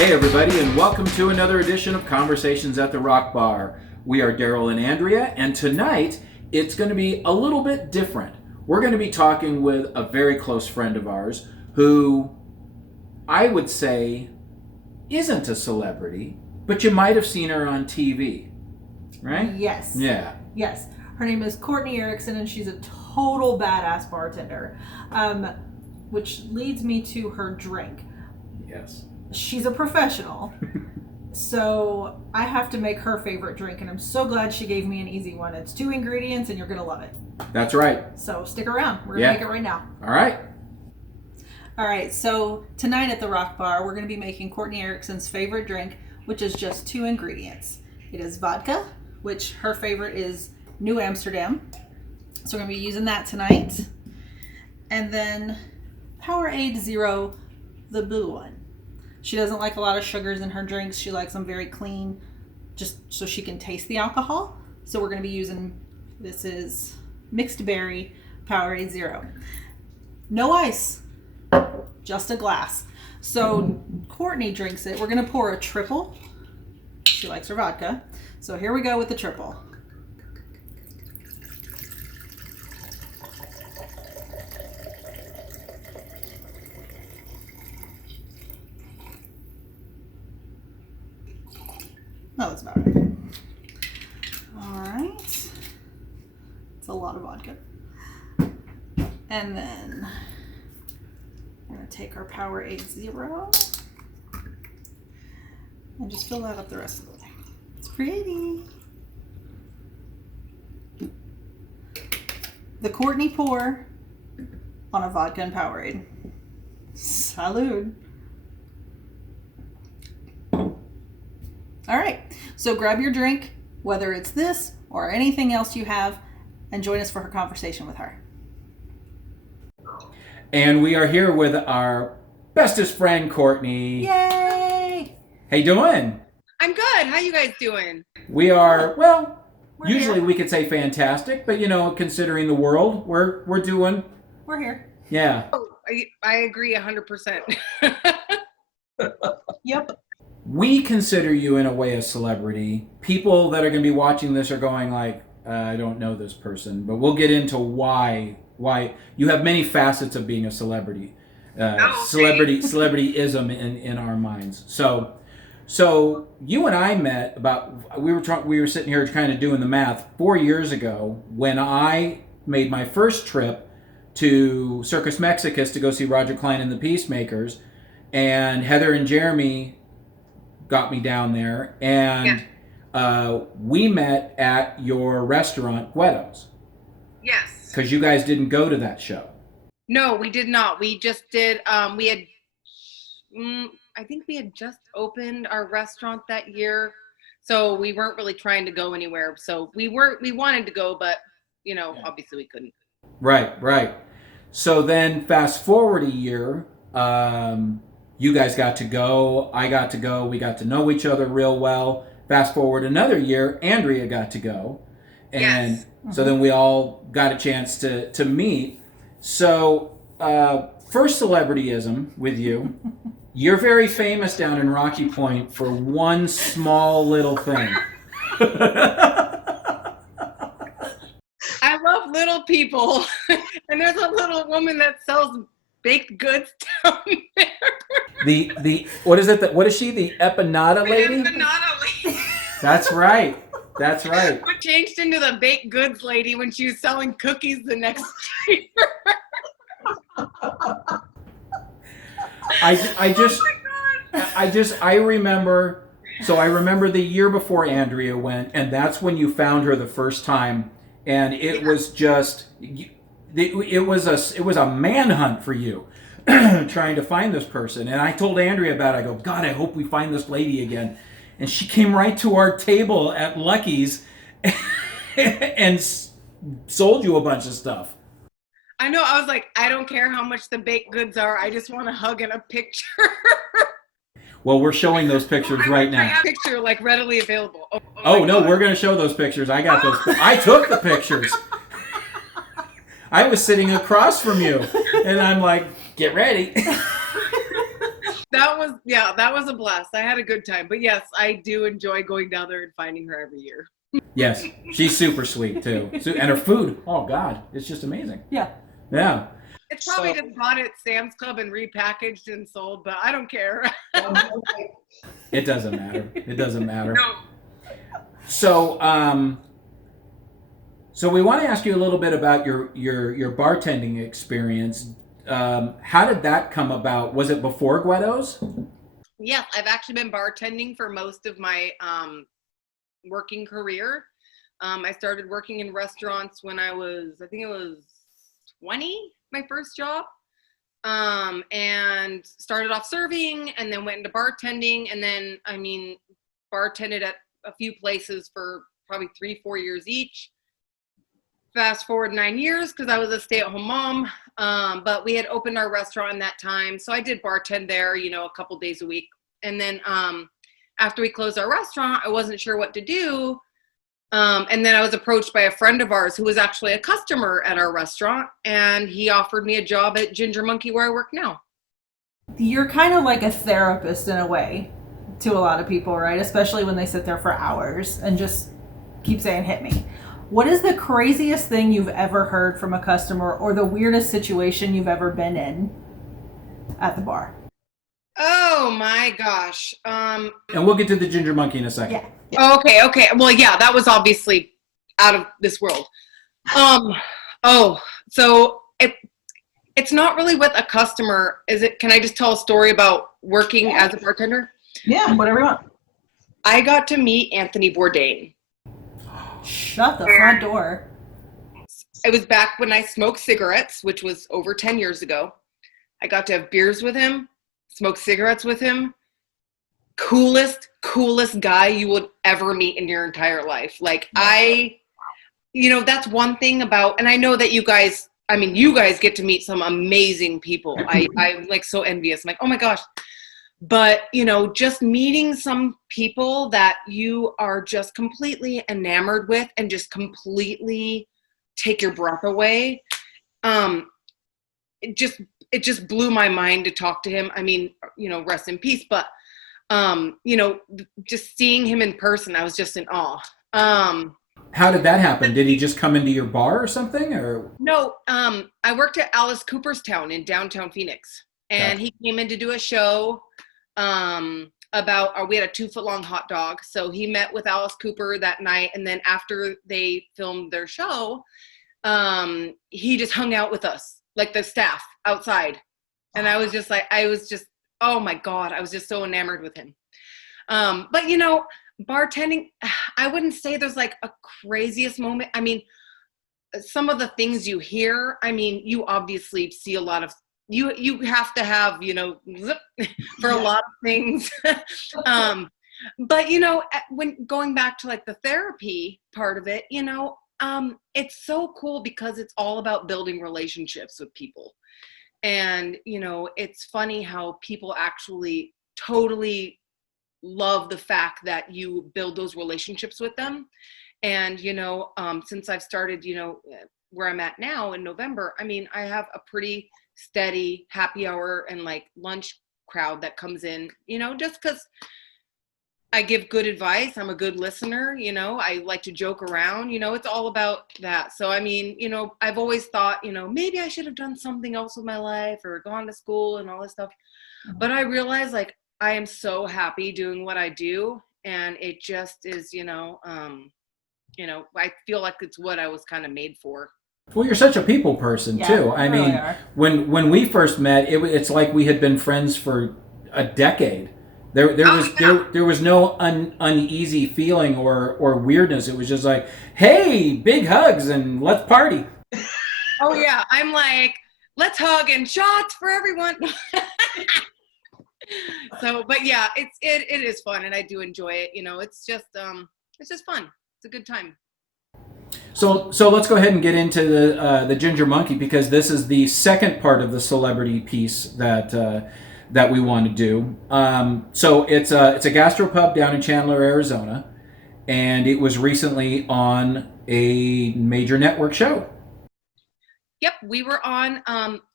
Hey everybody, and welcome to another edition of Conversations at the Rock Bar. We are Darrell and Andrea, and tonight it's going to be a little bit different. We're going to be talking with a very close friend of ours who I would say isn't a celebrity, but you might have seen her on TV, right? Yes. Yeah. Yes. Her name is Courtney Erickson, and she's a total badass bartender, which leads me to her drink. Yes. She's a professional, so I have to make her favorite drink, and I'm so glad she gave me an easy one. It's 2 ingredients, and you're going to love it. That's right. So stick around. We're going to make it right now. All right. All right, so tonight at the Rock Bar, we're going to be making Courtney Erickson's favorite drink, which is just 2 ingredients. It is vodka, which her favorite is New Amsterdam. So we're going to be using that tonight. And then Powerade Zero, the blue one. She doesn't like a lot of sugars in her drinks. She likes them very clean, just so she can taste the alcohol. So we're going to be using, this is mixed berry Powerade Zero. No ice, just a glass. So Courtney drinks it. We're going to pour a triple. She likes her vodka. So here we go with the triple. Oh, that's about right. All right. It's a lot of vodka. And then we're going to take our Powerade Zero and just fill that up the rest of the way. It's pretty. The Courtney Pour on a vodka and Powerade. Salud. All right, so grab your drink, whether it's this or anything else you have, and join us for her conversation with her. And we are here with our bestest friend, Courtney. Yay! How you doing? I'm good. How you guys doing? We are, well, We're usually here. we could say fantastic, but considering the world, we're doing, We're here. yeah. Oh, I agree 100%. Yep. We consider you in a way a celebrity. People that are going to be watching this are going like, I don't know this person, but we'll get into why you have many facets of being a celebrity. Celebrityism in our minds. So you and I met we were sitting here kind of doing the math 4 years ago when I made my first trip to Circus Mexicus to go see Roger Clyne and the Peacemakers, and Heather and Jeremy got me down there, and we met at your restaurant, Guedo's. Yes. Because you guys didn't go to that show. No, we did not. We just did. I think we had just opened our restaurant that year, so we weren't really trying to go anywhere. So we wanted to go, but obviously we couldn't. Right. So then, fast forward a year. You guys got to go, I got to go, we got to know each other real well. Fast forward another year, Andrea got to go. And Yes. So then we all got a chance to meet. So, first celebrityism with you. You're very famous down in Rocky Point for one small little thing. I love little people, and there's a little woman that sells baked goods down there. The what is it? What is she? The empanada lady? The empanada lady. That's right. We changed into the baked goods lady when she was selling cookies the next year. I remember. So I remember the year before Andrea went, and that's when you found her the first time, and it was just. It was a manhunt for you trying to find this person. And I told Andrea about it. I go, God, I hope we find this lady again. And she came right to our table at Lucky's and sold you a bunch of stuff. I know. I was like, I don't care how much the baked goods are. I just want a hug and a picture. Well, we're showing those pictures right I now. have a picture readily available. Oh no, we're going to show those pictures. I got those. I took the pictures. I was sitting across from you, and I'm like, get ready. that was a blast. I had a good time. But yes, I do enjoy going down there and finding her every year. Yes, she's super sweet too. And her food, oh God, it's just amazing. Yeah. Yeah. It's probably just bought at Sam's Club and repackaged and sold, but I don't care. It doesn't matter. It doesn't matter. No. So, so we want to ask you a little bit about your bartending experience. How did that come about? Was it before Guedo's? Yes, I've actually been bartending for most of my working career. I started working in restaurants when I think it was 20, my first job, and started off serving and then went into bartending. And then, bartended at a few places for probably 3-4 years each. Fast forward 9 years because I was a stay-at-home mom, but we had opened our restaurant in that time. So I did bartend there, a couple days a week. And then after we closed our restaurant, I wasn't sure what to do. And then I was approached by a friend of ours who was actually a customer at our restaurant, and he offered me a job at Ginger Monkey where I work now. You're kind of like a therapist in a way to a lot of people, right? Especially when they sit there for hours and just keep saying, hit me. What is the craziest thing you've ever heard from a customer or the weirdest situation you've ever been in at the bar? Oh my gosh. And we'll get to the Ginger Monkey in a second. Yeah. Okay. Well, yeah, that was obviously out of this world. So it's not really with a customer, is it? Can I just tell a story about working as a bartender? Yeah, whatever you want. I got to meet Anthony Bourdain. Shut the front door. It was back when I smoked cigarettes, which was over 10 years ago. I got to have beers with him, smoke cigarettes with him. Coolest guy you would ever meet in your entire life. Like that's one thing about, and I know that you guys get to meet some amazing people. I'm like so envious. I'm like, oh my gosh. But, just meeting some people that you are just completely enamored with and just completely take your breath away. It just blew my mind to talk to him. Rest in peace. But, just seeing him in person, I was just in awe. How did that happen? Did he just come into your bar or something? Or no, I worked at Alice Cooperstown in downtown Phoenix, and he came in to do a show we had a 2-foot-long hot dog. So he met with Alice Cooper that night, and then after they filmed their show, he just hung out with us, like the staff outside. And I was just oh my God, I was just so enamored with him. But bartending, I wouldn't say there's like a craziest moment. Some of the things you hear, you obviously see a lot of, you have to have, for a lot of things. But, when going back to like the therapy part of it, it's so cool because it's all about building relationships with people. And, it's funny how people actually totally love the fact that you build those relationships with them. And, since I've started, where I'm at now in November, I have a pretty steady happy hour and like lunch crowd that comes in, just because I give good advice. I'm a good listener, I like to joke around, it's all about that. So, I've always thought, maybe I should have done something else with my life or gone to school and all this stuff. But I realized like I am so happy doing what I do. And it just is, I feel like it's what I was kind of made for. Well, you're such a people person too. When we first met, it's like we had been friends for a decade. There was no uneasy feeling or weirdness. It was just like, hey, big hugs and let's party. Oh yeah, I'm like, let's hug and shots for everyone. So, but yeah, it is fun and I do enjoy it. It's just fun. It's a good time. So let's go ahead and get into the Ginger Monkey, because this is the second part of the celebrity piece that we want to do. So it's a gastropub down in Chandler, Arizona, and it was recently on a major network show. Yep, we were on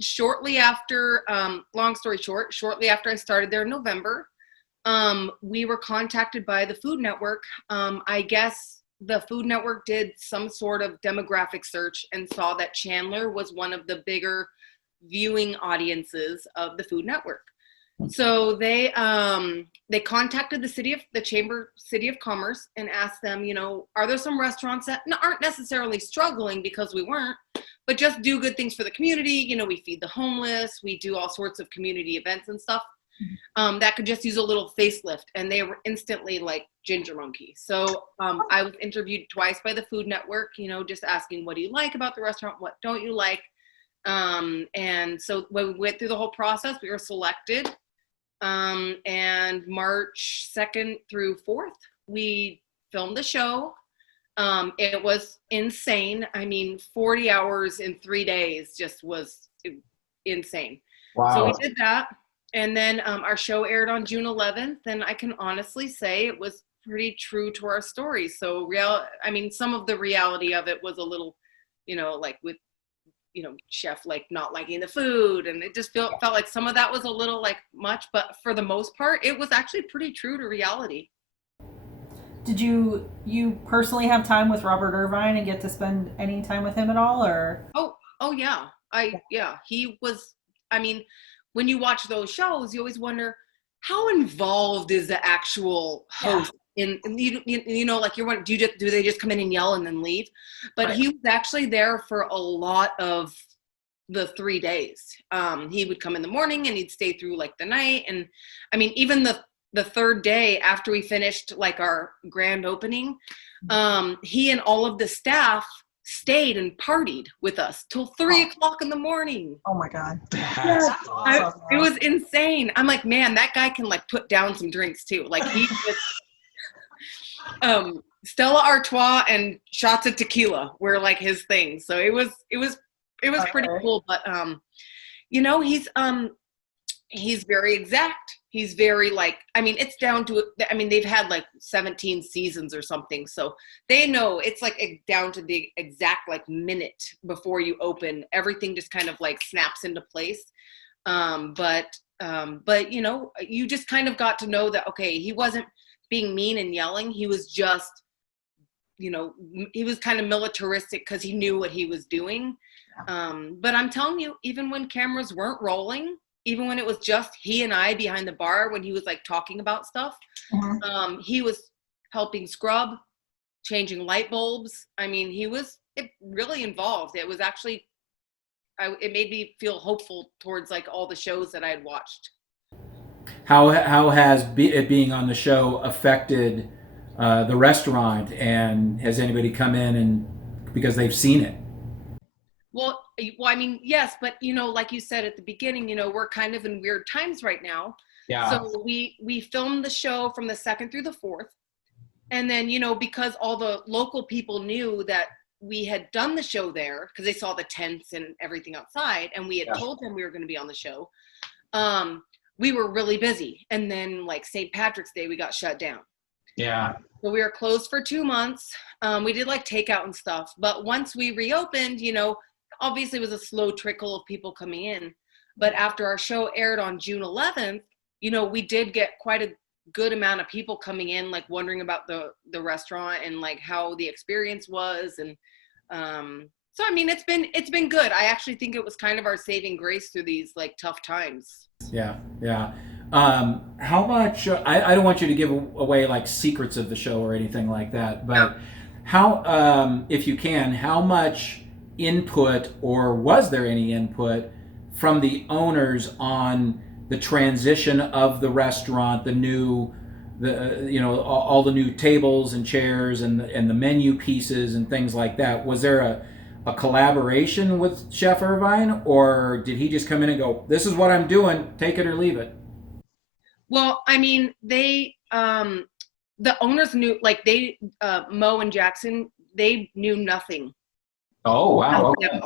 shortly after, long story short, shortly after I started there in November. We were contacted by the Food Network. I guess the Food Network did some sort of demographic search and saw that Chandler was one of the bigger viewing audiences of the Food Network. So they contacted the city of commerce and asked them, are there some restaurants that aren't necessarily struggling, because we weren't, but just do good things for the community. We feed the homeless, we do all sorts of community events and stuff, that could just use a little facelift. And they were instantly like ginger monkey. So I was interviewed twice by the Food Network, just asking, what do you like about the restaurant? What don't you like? And so when we went through the whole process, we were selected. And March 2nd through 4th, we filmed the show. It was insane. 40 hours in 3 days just was insane. Wow. So we did that. And then our show aired on June 11th. And I can honestly say it was pretty true to our story. So some of the reality of it was a little, like with, chef like not liking the food, and it just felt like some of that was a little like much, but for the most part it was actually pretty true to reality. Did you personally have time with Robert Irvine and get to spend any time with him at all, or? Oh yeah. He was, when you watch those shows, you always wonder how involved is the actual host. In like you're wondering, do they just come in and yell and then leave? But right. He was actually there for a lot of the 3 days. He would come in the morning and he'd stay through like the night. And even the third day after we finished like our grand opening, he and all of the staff stayed and partied with us till 3 o'clock in the morning. Oh my God. Awesome. It was insane. I'm like, man, that guy can like put down some drinks too. Like he just Stella Artois and shots of tequila were like his thing. So it was pretty cool. But he's very exact. He's very like, it's down to, they've had like 17 seasons or something. So they know it's like down to the exact like minute before you open, everything just kind of like snaps into place. But you just kind of got to know that, okay, he wasn't being mean and yelling. He was just, he was kind of militaristic because he knew what he was doing. But I'm telling you, even when cameras weren't rolling, even when it was just he and I behind the bar, when he was like talking about stuff, he was helping scrub, changing light bulbs. He was really involved. It was actually, it made me feel hopeful towards like all the shows that I had watched. How has it being on the show affected the restaurant, and has anybody come in and because they've seen it? Well, yes, but like you said at the beginning, we're kind of in weird times right now. Yeah. So we filmed the show from the 2nd through the 4th, and then because all the local people knew that we had done the show there because they saw the tents and everything outside, and we had told them we were going to be on the show. We were really busy, and then like St. Patrick's Day, we got shut down. Yeah. So we were closed for 2 months. We did like takeout and stuff, but once we reopened, obviously it was a slow trickle of people coming in. But after our show aired on June 11th, we did get quite a good amount of people coming in, like wondering about the restaurant and like how the experience was. And so it's been good. I actually think it was kind of our saving grace through these like tough times. Yeah. How much? I don't want you to give away like secrets of the show or anything like that, but how, if you can, how much input, or was there any input from the owners on the transition of the restaurant, all the new tables and chairs and the menu pieces and things like that? Was there a collaboration with Chef Irvine, or did he just come in and go, this is what I'm doing, take it or leave it? Well, they the owners knew, like Mo and Jackson, they knew nothing. Oh wow. Okay.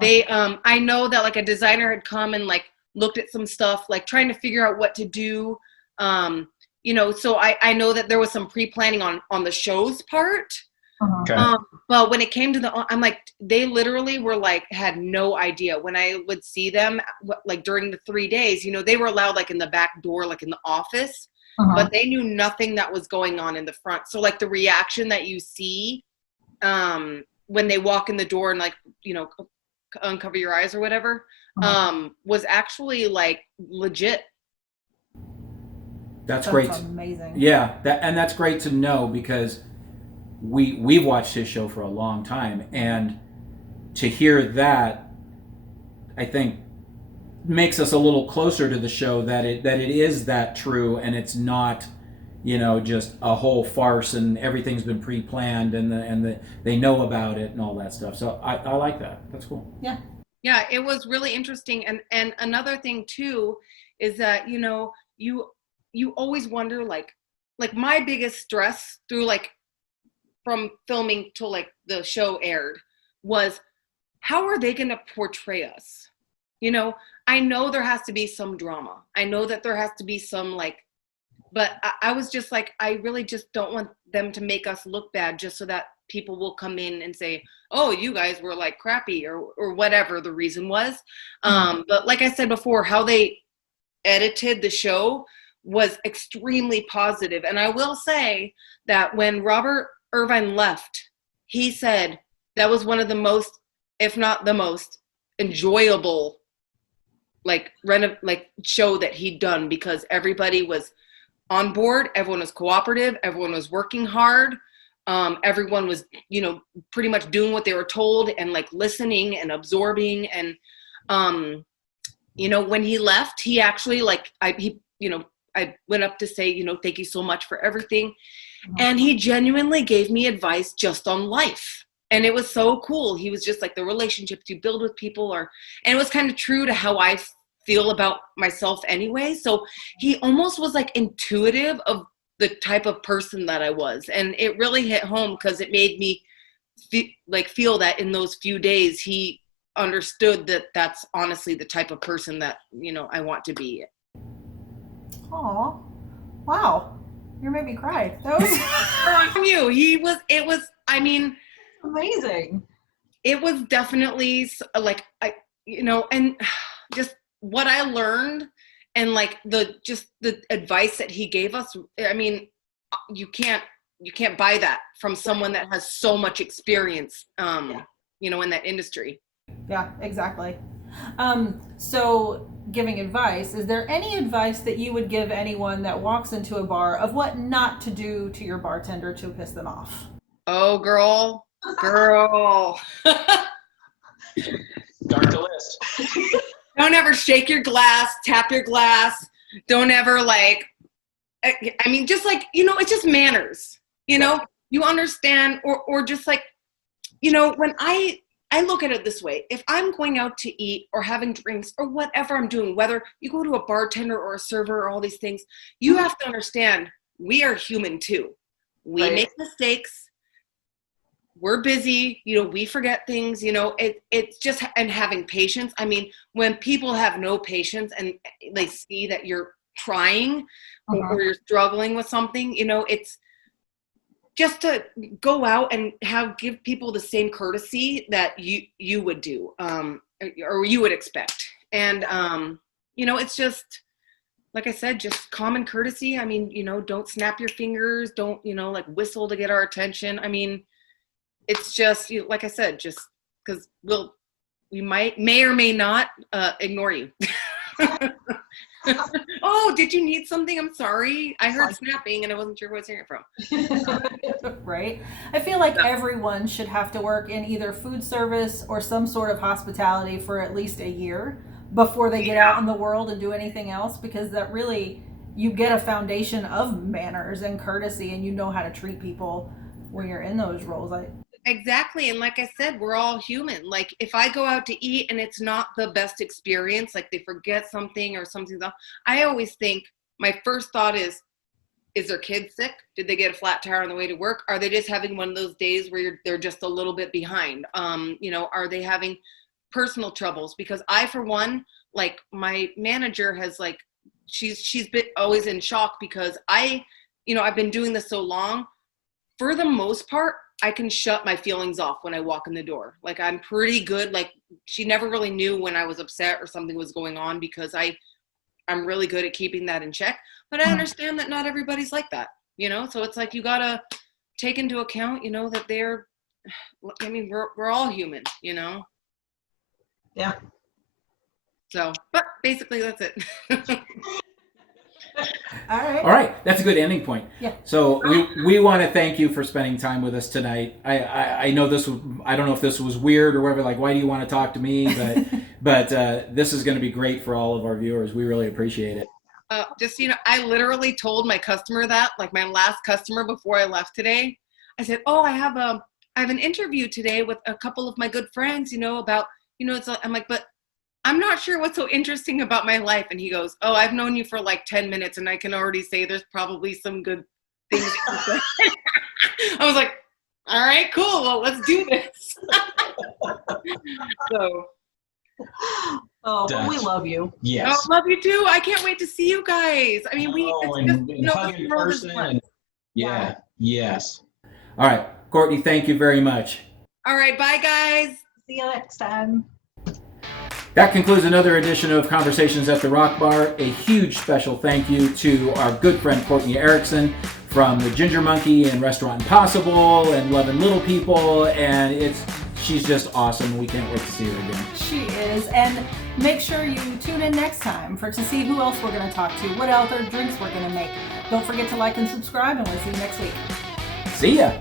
They I know that like a designer had come and like looked at some stuff, like trying to figure out what to do. So I know that there was some pre-planning on the show's part, Okay. But when it came to I'm like, they literally were like, had no idea. When I would see them, like during the 3 days, they were allowed like in the back door, like in the office, but they knew nothing that was going on in the front. So like the reaction that you see when they walk in the door and like, uncover your eyes or whatever, was actually like legit. That's great. Amazing. Yeah, that's great to know, because we've watched his show for a long time, and to hear that, I think, makes us a little closer to the show, that it is that true, and it's not, just a whole farce and everything's been pre-planned and they know about it and all that stuff. So I like that. That's cool. Yeah. Yeah, it was really interesting. And another thing too is that, you always wonder, like my biggest stress through like from filming till like the show aired was, how are they going to portray us? I know there has to be some drama. I know that there has to be some but I was just like, I really just don't want them to make us look bad just so that people will come in and say, oh, you guys were like crappy or whatever the reason was. But like I said before, how they edited the show was extremely positive. And I will say that when Robert Irvine left, he said that was one of the most, if not the most enjoyable show that he'd done, because everybody was on board, everyone was cooperative, everyone was working hard, everyone was pretty much doing what they were told and like listening and absorbing. And when he left, he actually I went up to say, thank you so much for everything. And he genuinely gave me advice just on life. And it was so cool. He was just like, the relationships you build with people and it was kind of true to how I feel about myself anyway. So he almost was like intuitive of the type of person that I was. And it really hit home, because it made me feel that in those few days, he understood that that's honestly the type of person that, I want to be. Aw, wow, you made me cry. That was from you. It was amazing. It was definitely and just what I learned and like the advice that he gave us. I mean, you can't buy that from someone that has so much experience, in that industry. Yeah, exactly. So giving advice, is there any advice that you would give anyone that walks into a bar of what not to do to your bartender to piss them off? Oh, girl. Start the list. Don't ever shake your glass, tap your glass. Don't ever just it's just manners, you understand, or just when I look at it this way. If I'm going out to eat or having drinks or whatever I'm doing, whether you go to a bartender or a server or all these things, you have to understand we are human too. We make mistakes. We're busy, we forget things, it's just, and having patience. I mean, when people have no patience and they see that you're trying or you're struggling with something, it's just to go out and give people the same courtesy that you would do, or you would expect. And, it's just, like I said, just common courtesy. I mean, don't snap your fingers. Don't, whistle to get our attention. I mean, it's just, like I said, just because we may or may not ignore you. Oh, did you need something? I'm sorry. I heard snapping and I wasn't sure who I was hearing it from. Right. I feel like everyone should have to work in either food service or some sort of hospitality for at least a year before they get out in the world and do anything else, because that really, you get a foundation of manners and courtesy, and you know how to treat people when you're in those roles. Exactly. And like I said, we're all human. Like if I go out to eat and it's not the best experience, like they forget something or something's off, I always think my first thought is their kid sick? Did they get a flat tire on the way to work? Are they just having one of those days where they're just a little bit behind? Are they having personal troubles? Because I, for one, like my manager has she's been always in shock, because I've been doing this so long. For the most part, I can shut my feelings off when I walk in the door. Like, I'm pretty good. Like, she never really knew when I was upset or something was going on because I'm really good at keeping that in check. But I understand that not everybody's like that, you know? So it's like, you gotta take into account, you know, that we're all human, you know? Yeah. So, but basically that's it. All right. All right, that's a good ending point. Yeah. So we want to thank you for spending time with us tonight. I know this was, I don't know if this was weird or whatever. Like, why do you want to talk to me? But this is going to be great for all of our viewers. We really appreciate it. Just, you know, I literally told my customer that, like my last customer before I left today. I said, "Oh, I have an interview today with a couple of my good friends, you know, about, you know, I'm like, but I'm not sure what's so interesting about my life." And he goes, "Oh, I've known you for like 10 minutes and I can already say there's probably some good things." I was like, "All right, cool. Well, let's do this." So. Oh, but we love you. Yes. Oh, love you too. I can't wait to see you guys. I mean, and hug in person. And, yeah. Yes. All right, Courtney, thank you very much. All right, bye guys. See you next time. That concludes another edition of Conversations at the Rock Bar. A huge special thank you to our good friend Courtney Erickson from the Ginger Monkey and Restaurant Impossible and Loving Little People, and she's just awesome. We can't wait to see her again. She is, and make sure you tune in next time to see who else we're going to talk to, what other drinks we're going to make. Don't forget to like and subscribe, and we'll see you next week. See ya.